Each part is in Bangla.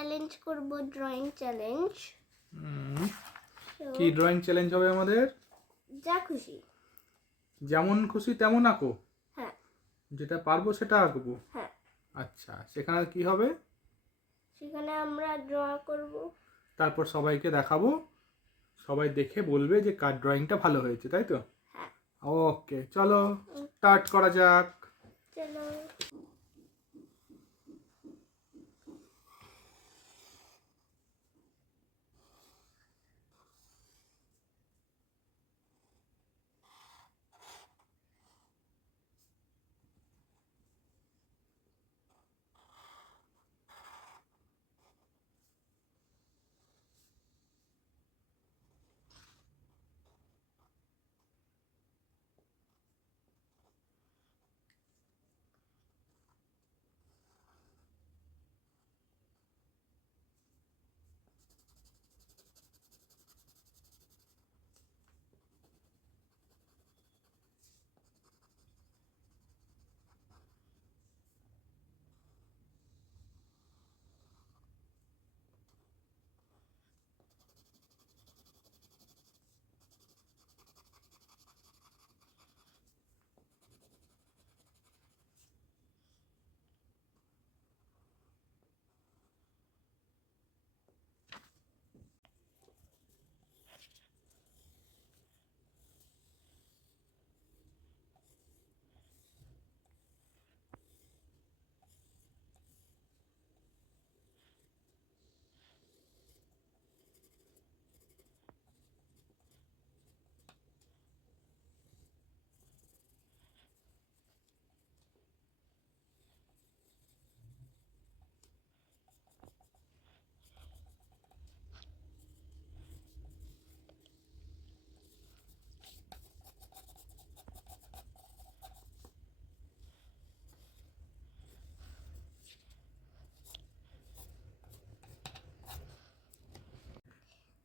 চ্যালেঞ্জ করব, ড্রয়িং চ্যালেঞ্জ। কি ড্রয়িং চ্যালেঞ্জ হবে আমাদের? যা খুশি, যেমন খুশি তেমন আঁকো? হ্যাঁ। যেটা পারবো সেটা আঁকবো? হ্যাঁ। আচ্ছা, সেখানে কি হবে? সেখানে আমরা ড্র করব, তারপর সবাইকে দেখাবো, সবাই দেখে বলবে যে কার ড্রয়িংটা ভালো হয়েছে, তাই তো? হ্যাঁ। ওকে, চলো স্টার্ট করা যাক। চলো।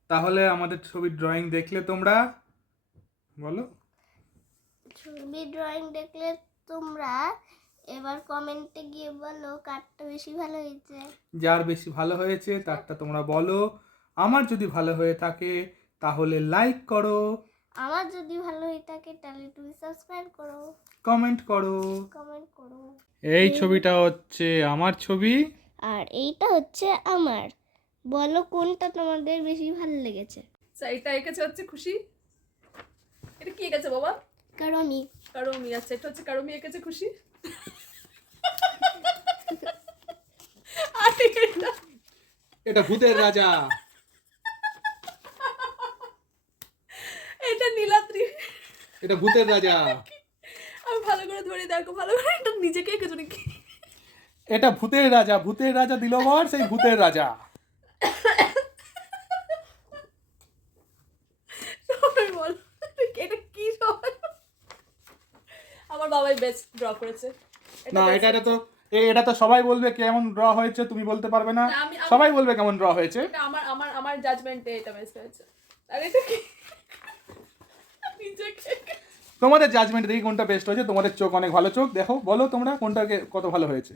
তাহলে আমাদের ছবির ড্রয়িং দেখলে তোমরা, বলো। ছবি ড্রয়িং দেখলে তোমরা এবার কমেন্টে গিয়ে বলো কারটা বেশি ভালো হয়েছে। যার বেশি ভালো হয়েছে তারটা তোমরা বলো। আমার যদি ভালো হয়ে থাকে তাহলে লাইক করো, আমার যদি ভালো হয়ে থাকে তাহলে তুমি সাবস্ক্রাইব করো, কমেন্ট করো। কমেন্ট করো। এই ছবিটা হচ্ছে আমার ছবি, আর এইটা হচ্ছে আমার। বলো কোনটা তোমাদের বেশি ভালো লেগেছে। এটা এঁকেছে হচ্ছে খুশি। এটা কি এঁকেছে বাবা? কারণই কারমি। আচ্ছা, এটা হচ্ছে কারমি এঁকেছে খুশি। আর এটা ভূতের রাজা। এটা নীলাদ্রি। এটা ভূতের রাজা। আমি ভালো করে ধরে দেখো, ভালো করে। এটা নিজেকে এঁকেছো নাকি? এটা ভূতের রাজা, ভূতের রাজা দিলবর, সেই ভূতের রাজা। সবাই বলো এটা কি? সবাই আমার বাবাই বেস্ট ড্র করেছে। না, এটা তো সবাই বলবে কেমন ড্র হয়েছে, তুমি বলতে পারবে না। না, আমি সবাই বলবে কেমন ড্র হয়েছে। এটা আমার জাজমেন্টে এটা বেস্ট হয়েছে। আর এটা কি? নিজেকে তোমাদের জাজমেন্ট দেখি কোনটা বেস্ট হয়েছে। তোমাদের চোখ অনেক ভালো চোখ, দেখো বলো তোমরা কোনটা কত ভালো হয়েছে।